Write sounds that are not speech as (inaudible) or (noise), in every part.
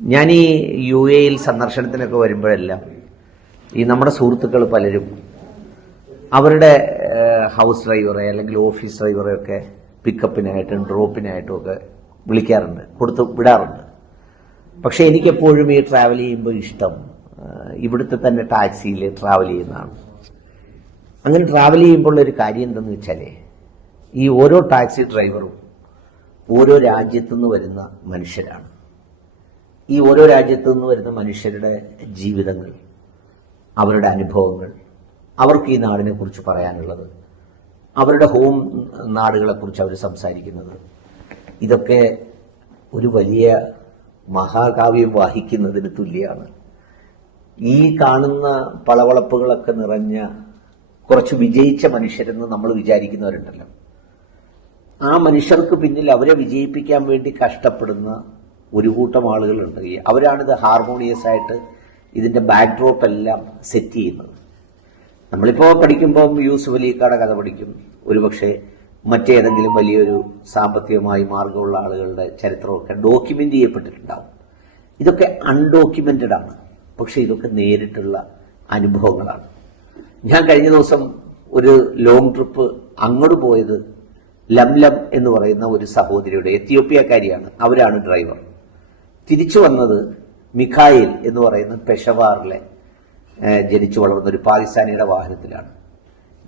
ഞാൻ ഈ യു എയിൽ സന്ദർശനത്തിനൊക്കെ വരുമ്പോഴെല്ലാം ഈ നമ്മുടെ സുഹൃത്തുക്കൾ പലരും അവരുടെ ഹൗസ് ഡ്രൈവറെ അല്ലെങ്കിൽ ഓഫീസ് ഡ്രൈവറെ ഒക്കെ പിക്കപ്പിനായിട്ടും ഡ്രോപ്പിനായിട്ടും ഒക്കെ വിളിക്കാറുണ്ട് കൊടുത്ത് വിടാറുണ്ട്. പക്ഷെ എനിക്കെപ്പോഴും ഈ ട്രാവൽ ചെയ്യുമ്പോൾ ഇഷ്ടം ഇവിടുത്തെ തന്നെ ടാക്സിയിൽ ട്രാവൽ ചെയ്യുന്നതാണ്. അങ്ങനെ ട്രാവൽ ചെയ്യുമ്പോൾ ഒരു കാര്യം എന്തെന്ന് വെച്ചാൽ ഈ ഓരോ ടാക്സി ഡ്രൈവറും ഓരോ രാജ്യത്തു നിന്ന് വരുന്ന മനുഷ്യരാണ്. ഈ ഓരോ രാജ്യത്തു നിന്ന് വരുന്ന മനുഷ്യരുടെ ജീവിതങ്ങൾ അവരുടെ അനുഭവങ്ങൾ അവർക്ക് ഈ നാടിനെ കുറിച്ച് പറയാനുള്ളത് അവരുടെ ഹോം നാടുകളെക്കുറിച്ച് അവർ സംസാരിക്കുന്നത് ഇതൊക്കെ ഒരു വലിയ മഹാകാവ്യം വാഹിക്കുന്നതിന് തുല്യമാണ്. ഈ കാണുന്ന പളവളപ്പുകളൊക്കെ നിറഞ്ഞ കുറച്ച് വിജയിച്ച മനുഷ്യരെന്ന് നമ്മൾ വിചാരിക്കുന്നവരുണ്ടല്ലോ. ആ മനുഷ്യർക്ക് പിന്നിൽ അവരെ വിജയിപ്പിക്കാൻ വേണ്ടി കഷ്ടപ്പെടുന്ന ഒരു കൂട്ടം ആളുകളുണ്ട്. അവരാണിത് ഹാർമോണിയസ് ആയിട്ട് ഇതിന്റെ ബാക്ക്ഡ്രോപ്പ് എല്ലാം സെറ്റ് ചെയ്യുന്നത്. നമ്മളിപ്പോൾ പഠിക്കുമ്പം യൂസുഫ് അലിക്കാടെ കഥ പഠിക്കും. ഒരുപക്ഷെ മറ്റേതെങ്കിലും വലിയൊരു സാമ്പത്തികമായി മാർഗമുള്ള ആളുകളുടെ ചരിത്രമൊക്കെ ഡോക്യുമെന്റ് ചെയ്യപ്പെട്ടിട്ടുണ്ടാവും. ഇതൊക്കെ അൺഡോക്യുമെന്റഡ് ആണ്. പക്ഷേ ഇതൊക്കെ നേരിട്ടുള്ള അനുഭവങ്ങളാണ്. ഞാൻ കഴിഞ്ഞ ദിവസം ഒരു ലോങ് ട്രിപ്പ് അങ്ങോട്ട് പോയത് ലംലം എന്ന് പറയുന്ന ഒരു സഹോദരിയുടെ എത്തിയോപ്യക്കാരിയാണ് അവരാണ് ഡ്രൈവർ തിരിച്ചു വന്നത് മിഖായിൽ എന്ന് പറയുന്ന പെഷവാറിലെ ജനിച്ചു വളർന്ന ഒരു പാകിസ്ഥാനിയുടെ വാഹനത്തിലാണ്.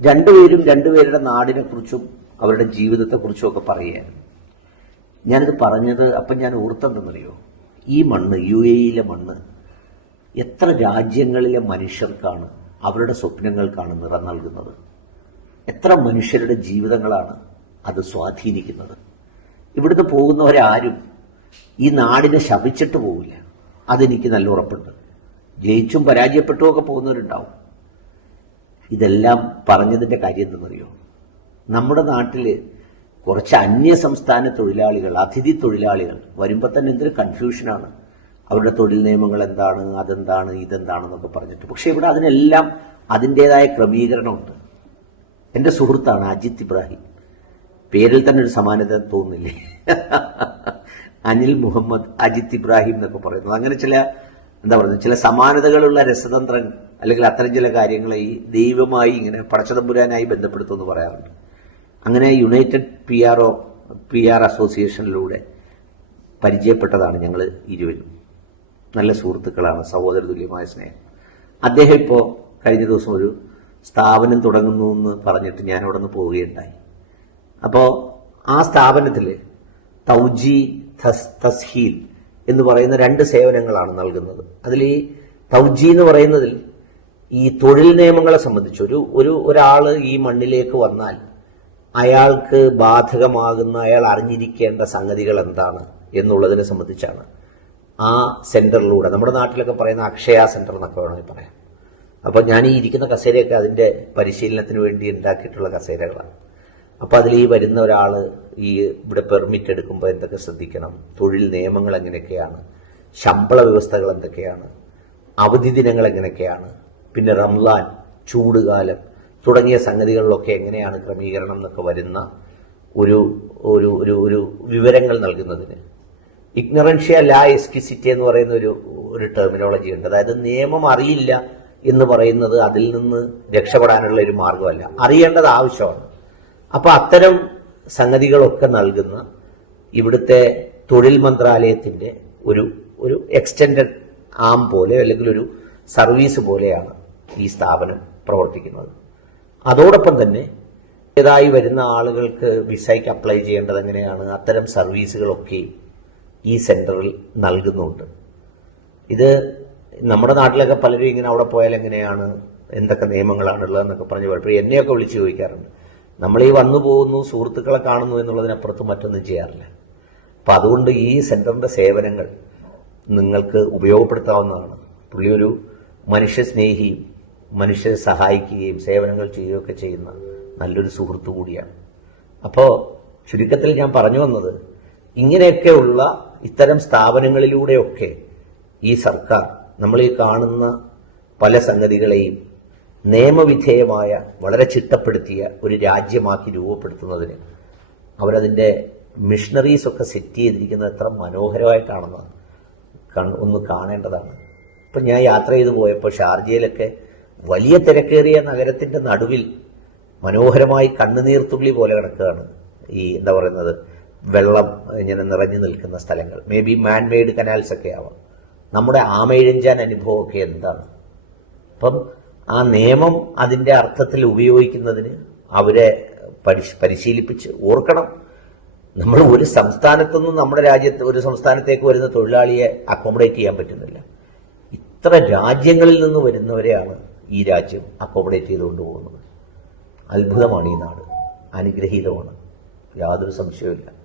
രണ്ടുപേരും രണ്ടുപേരുടെ നാടിനെ കുറിച്ചും അവരുടെ ജീവിതത്തെക്കുറിച്ചും ഒക്കെ പറയുകയായിരുന്നു ഞാനിത് പറഞ്ഞത് അപ്പം ഞാൻ ഓർത്തെന്തെന്നറിയോ? ഈ മണ്ണ് യു എയിലെ മണ്ണ് എത്ര രാജ്യങ്ങളിലെ മനുഷ്യർക്കാണ് അവരുടെ സ്വപ്നങ്ങൾക്കാണ് നിറം നൽകുന്നത്. എത്ര മനുഷ്യരുടെ ജീവിതങ്ങളാണ് അത് സ്വാധീനിക്കുന്നത്. ഇവിടുന്ന് പോകുന്നവരാരും ഈ നാടിനെ ശപിച്ചിട്ട് പോവില്ല. അതെനിക്ക് നല്ല ഉറപ്പുണ്ട്. ജയിച്ചും പരാജയപ്പെട്ടും ഒക്കെ പോകുന്നവരുണ്ടാവും. ഇതെല്ലാം പറഞ്ഞതിന്റെ കാര്യം എന്തെന്നറിയോ? നമ്മുടെ നാട്ടിൽ കുറച്ച് അന്യ സംസ്ഥാന തൊഴിലാളികൾ അതിഥി തൊഴിലാളികൾ വരുമ്പോൾ തന്നെ എന്തൊരു കൺഫ്യൂഷനാണ് അവരുടെ തൊഴിൽ നിയമങ്ങൾ എന്താണ് അതെന്താണ് ഇതെന്താണെന്നൊക്കെ പറഞ്ഞിട്ട്. പക്ഷേ ഇവിടെ അതിനെല്ലാം അതിന്റെതായ ക്രമീകരണമുണ്ട്. എന്റെ സുഹൃത്താണ് അജിത് ഇബ്രാഹിം. പേരിൽ തന്നെ ഒരു സമാനത തോന്നില്ലേ (laughs) അനിൽ മുഹമ്മദ് അജിത് ഇബ്രാഹിം എന്നൊക്കെ പറയുന്നത്. അങ്ങനെ ചില എന്താ പറയുന്നത് ചില സമാനതകളുള്ള രസതന്ത്രൻ അല്ലെങ്കിൽ അത്തരം ചില കാര്യങ്ങളെ ഈ ദൈവമായി ഇങ്ങനെ പടച്ചതമ്പുരാനായി ബന്ധപ്പെടുത്തുമെന്ന് പറയാറുണ്ട്. അങ്ങനെ united P R O P R അസോസിയേഷനിലൂടെ പരിചയപ്പെട്ടതാണ് ഞങ്ങൾ ഇരുവരും. നല്ല സുഹൃത്തുക്കളാണ് സഹോദര തുല്യമായ സ്നേഹം. അദ്ദേഹം ഇപ്പോൾ കഴിഞ്ഞ ദിവസം ഒരു സ്ഥാപനം തുടങ്ങുന്നു എന്ന് പറഞ്ഞിട്ട് ഞാൻ നിന്ന് പോവുകയുണ്ടായി. അപ്പോൾ ആ സ്ഥാപനത്തിൽ തൗജി തസ്ഹീൽ എന്ന് പറയുന്ന രണ്ട് സേവനങ്ങളാണ് നൽകുന്നത്. അതിൽ ഈ തൗജി എന്ന് പറയുന്നതിൽ ഈ തൊഴിൽ നിയമങ്ങളെ സംബന്ധിച്ച് ഒരു ഒരു ഒരാൾ ഈ മണ്ണിലേക്ക് വന്നാൽ അയാൾക്ക് ബാധകമാകുന്ന അയാൾ അറിഞ്ഞിരിക്കേണ്ട സംഗതികൾ എന്താണ് എന്നുള്ളതിനെ സംബന്ധിച്ചാണ് ആ സെന്ററിലൂടെ. നമ്മുടെ നാട്ടിലൊക്കെ പറയുന്ന അക്ഷയ സെന്റർ എന്നൊക്കെ വേണമെങ്കിൽ പറയാം. അപ്പോൾ ഞാൻ ഈ ഇരിക്കുന്ന കസേരയൊക്കെ അതിന്റെ പരിശീലനത്തിന് വേണ്ടി ഉണ്ടാക്കിയിട്ടുള്ള കസേരകളാണ്. അപ്പൊ അതിൽ ഈ വരുന്ന ഒരാൾ ഈ ഇവിടെ പെർമിറ്റ് എടുക്കുമ്പോൾ എന്തൊക്കെ ശ്രദ്ധിക്കണം? തൊഴിൽ നിയമങ്ങൾ എങ്ങനെയൊക്കെയാണ്? ശമ്പള വ്യവസ്ഥകൾ എന്തൊക്കെയാണ്? അവധി ദിനങ്ങൾ എങ്ങനെയൊക്കെയാണ്? പിന്നെ റംലാൻ ചൂടുകാലം തുടങ്ങിയ സംഗതികളിലൊക്കെ എങ്ങനെയാണ് ക്രമീകരണം എന്നൊക്കെ വരുന്ന ഒരു ഒരു ഒരു ഒരു വിവരങ്ങൾ നൽകുന്നതിന്. ഇഗ്നറൻഷ്യ ലാ എസ്കിസിറ്റി എന്ന് പറയുന്ന ഒരു ഒരു ടെർമിനോളജി ഉണ്ട്. അതായത് നിയമം അറിയില്ല എന്ന് പറയുന്നത് അതിൽ നിന്ന് രക്ഷപ്പെടാനുള്ള ഒരു മാർഗമല്ല അറിയേണ്ടത് ആവശ്യമാണ്. അപ്പൊ അത്തരം സംഗതികളൊക്കെ നൽകുന്ന ഇവിടുത്തെ തൊഴിൽ മന്ത്രാലയത്തിന്റെ ഒരു ഒരു എക്സ്റ്റൻഡഡ് ആം പോലെ അല്ലെങ്കിൽ ഒരു സർവീസ് പോലെയാണ് ഈ സ്ഥാപനം പ്രവർത്തിക്കുന്നത്. അതോടൊപ്പം തന്നെ പുതിയതായി വരുന്ന ആളുകൾക്ക് വിസയ്ക്ക് അപ്ലൈ ചെയ്യേണ്ടത് എങ്ങനെയാണ്? അത്തരം സർവീസുകളൊക്കെ ഈ സെന്ററിൽ നൽകുന്നുണ്ട്. ഇത് നമ്മുടെ നാട്ടിലൊക്കെ പലരും ഇങ്ങനെ അവിടെ പോയാൽ എങ്ങനെയാണ്? എന്തൊക്കെ നിയമങ്ങളാണുള്ളതെന്നൊക്കെ പറഞ്ഞ് പലപ്പോഴും എന്നെയൊക്കെ വിളിച്ച് ചോദിക്കാറുണ്ട്. നമ്മൾ ഈ വന്നു പോകുന്നു സുഹൃത്തുക്കളെ കാണുന്നു എന്നുള്ളതിനപ്പുറത്ത് മറ്റൊന്നും ചെയ്യാറില്ല. അപ്പം അതുകൊണ്ട് ഈ സെന്ററിന്റെ സേവനങ്ങൾ നിങ്ങൾക്ക് ഉപയോഗപ്പെടുത്താവുന്നതാണ്. പുള്ളി ഒരു മനുഷ്യസ്നേഹിയും മനുഷ്യരെ സഹായിക്കുകയും സേവനങ്ങൾ ചെയ്യുകയൊക്കെ ചെയ്യുന്ന നല്ലൊരു സുഹൃത്തു കൂടിയാണ്. അപ്പോൾ ചുരുക്കത്തിൽ ഞാൻ പറഞ്ഞു വന്നത് ഇങ്ങനെയൊക്കെയുള്ള ഇത്തരം സ്ഥാപനങ്ങളിലൂടെയൊക്കെ ഈ സർക്കാർ നമ്മൾ ഈ കാണുന്ന പല സംഗതികളെയും നിയമവിധേയമായ വളരെ ചിട്ടപ്പെടുത്തിയ ഒരു രാജ്യമാക്കി രൂപപ്പെടുത്തുന്നതിന് അവരതിന്റെ മിഷണറീസ് ഒക്കെ സെറ്റ് ചെയ്തിരിക്കുന്നത് എത്ര മനോഹരമായിട്ടാണെന്ന് ഒന്ന് കാണേണ്ടതാണ്. ഇപ്പം ഞാൻ യാത്ര ചെയ്തു പോയപ്പോൾ ഷാർജയിലൊക്കെ വലിയ തിരക്കേറിയ നഗരത്തിന്റെ നടുവിൽ മനോഹരമായി കണ്ണുനീർത്തുള്ളി പോലെ കിടക്കുകയാണ് ഈ എന്താ പറയുന്നത് വെള്ളം ഇങ്ങനെ നിറഞ്ഞു നിൽക്കുന്ന സ്ഥലങ്ങൾ. മേ ബി മാൻ മെയ്ഡ് ഒക്കെ ആവാം. നമ്മുടെ ആമയിഴഞ്ചാൻ അനുഭവമൊക്കെ എന്താണ്? അപ്പം ആ നിയമം അതിന്റെ അർത്ഥത്തിൽ ഉപയോഗിക്കുന്നതിന് അവരെ പരിശ് പരിശീലിപ്പിച്ച് ഓർക്കണം. നമ്മൾ ഒരു സംസ്ഥാനത്തുനിന്നും നമ്മുടെ രാജ്യത്ത് ഒരു സംസ്ഥാനത്തേക്ക് വരുന്ന തൊഴിലാളിയെ അക്കോമഡേറ്റ് ചെയ്യാൻ പറ്റുന്നില്ല. ഇത്ര രാജ്യങ്ങളിൽ നിന്ന് വരുന്നവരെയാണ് ഈ രാജ്യം അക്കോമഡേറ്റ് ചെയ്തുകൊണ്ട് പോകുന്നത്. അത്ഭുതമാണ് ഈ നാട്. അനുഗ്രഹീതമാണ്. യാതൊരു സംശയവുമില്ല.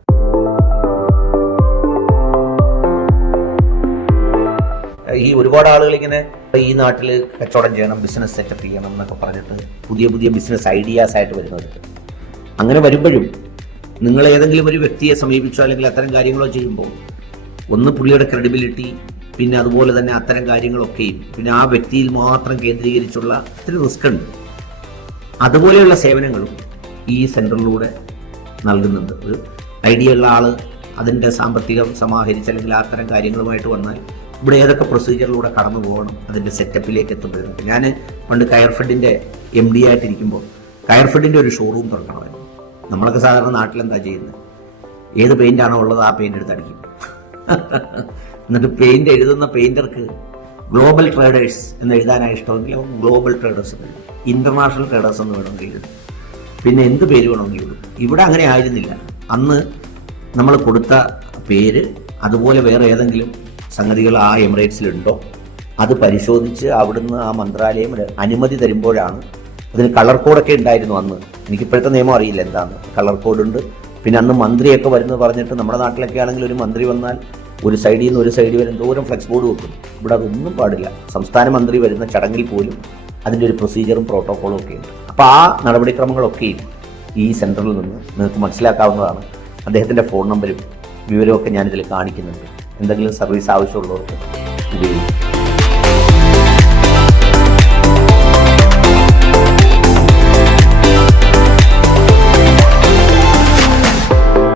ഈ ഒരുപാട് ആളുകൾ ഇങ്ങനെ ഈ നാട്ടിൽ കച്ചവടം ചെയ്യണം ബിസിനസ് സെറ്റപ്പ് ചെയ്യണം എന്നൊക്കെ പറഞ്ഞിട്ട് പുതിയ പുതിയ ബിസിനസ് ഐഡിയാസ് ആയിട്ട് വരുന്നവരുണ്ട് അങ്ങനെ വരുമ്പോഴും നിങ്ങൾ ഏതെങ്കിലും ഒരു വ്യക്തിയെ സമീപിച്ചോ അല്ലെങ്കിൽ അത്തരം കാര്യങ്ങളോ ചെയ്യുമ്പോൾ ഒന്ന് പുള്ളിയുടെ ക്രെഡിബിലിറ്റി പിന്നെ അതുപോലെ തന്നെ അത്തരം കാര്യങ്ങളൊക്കെയും പിന്നെ ആ വ്യക്തിയിൽ മാത്രം കേന്ദ്രീകരിച്ചുള്ള ഒത്തിരി റിസ്ക് ഉണ്ട്. അതുപോലെയുള്ള സേവനങ്ങളും ഈ സെന്ററിലൂടെ നൽകുന്നുണ്ട്. ഒരു ഐഡിയ ഉള്ള ആൾ അതിന്റെ സാമ്പത്തികം സമാഹരിച്ച് അല്ലെങ്കിൽ അത്തരം കാര്യങ്ങളുമായിട്ട് വന്നാൽ ഇവിടെ ഏതൊക്കെ പ്രൊസീജിയറിലൂടെ കടന്നു പോകണം അതിന്റെ സെറ്റപ്പിലേക്ക് എത്തുമ്പോഴത്തേക്ക് ഞാൻ പണ്ട് കയർഫെഡിന്റെ എം ഡി ആയിട്ടിരിക്കുമ്പോൾ കയർഫെഡിന്റെ ഒരു ഷോറൂം തുറക്കണമായിരുന്നു. നമ്മളൊക്കെ സാധാരണ നാട്ടിലെന്താ ചെയ്യുന്നത് ഏത് പെയിന്റ് ആണോ ഉള്ളത് ആ പെയിന്റ് എടുത്ത് അടിക്കും. എന്നിട്ട് പെയിന്റ് എഴുതുന്ന പെയിന്റർക്ക് ഗ്ലോബൽ ട്രേഡേഴ്സ് എന്ന് എഴുതാനാണ് ഇഷ്ടമെങ്കിൽ ഗ്ലോബൽ ട്രേഡേഴ്സ് എന്ന് എഴുതും. ഇന്റർനാഷണൽ ട്രേഡേഴ്സ് എന്ന് വേണമെങ്കിൽ എഴുതും. പിന്നെ എന്ത് പേര് വേണമെങ്കിൽ എഴുതും. ഇവിടെ അങ്ങനെ ആയിരുന്നില്ല. അന്ന് നമ്മൾ കൊടുത്ത പേര് അതുപോലെ വേറെ ഏതെങ്കിലും സംഗതികൾ ആ എമിറേറ്റ്സിലുണ്ടോ? അത് പരിശോധിച്ച് അവിടുന്ന് ആ മന്ത്രാലയം അനുമതി തരുമ്പോഴാണ് അതിന് കളർ കോഡൊക്കെ ഉണ്ടായിരുന്നു അന്ന്. എനിക്കിപ്പോഴത്തെ നിയമം അറിയില്ല എന്താണ്. കളർ കോഡുണ്ട്. പിന്നെ അന്ന് മന്ത്രിയൊക്കെ വരുന്നത് പറഞ്ഞിട്ട് നമ്മുടെ നാട്ടിലൊക്കെ ആണെങ്കിൽ ഒരു മന്ത്രി വന്നാൽ ഒരു സൈഡിൽ നിന്ന് ഒരു സൈഡിൽ വരെ എന്തോരം ഫ്ലെക്സ് ബോർഡ് വെക്കും. ഇവിടെ അതൊന്നും പാടില്ല. സംസ്ഥാന മന്ത്രി വരുന്ന ചടങ്ങിൽ പോലും അതിന്റെ ഒരു പ്രൊസീജിയറും പ്രോട്ടോക്കോളും ഒക്കെ ഉണ്ട്. അപ്പോൾ ആ നടപടിക്രമങ്ങളൊക്കെയും ഈ സെന്ററിൽ നിന്ന് നിങ്ങൾക്ക് മനസ്സിലാക്കാവുന്നതാണ്. അദ്ദേഹത്തിന്റെ ഫോൺ നമ്പരും വിവരമൊക്കെ ഞാനിതിൽ കാണിക്കുന്നുണ്ട്. എന്തെങ്കിലും സർവീസ് ആവശ്യമുള്ളവർക്ക് ഉപയോഗിക്കും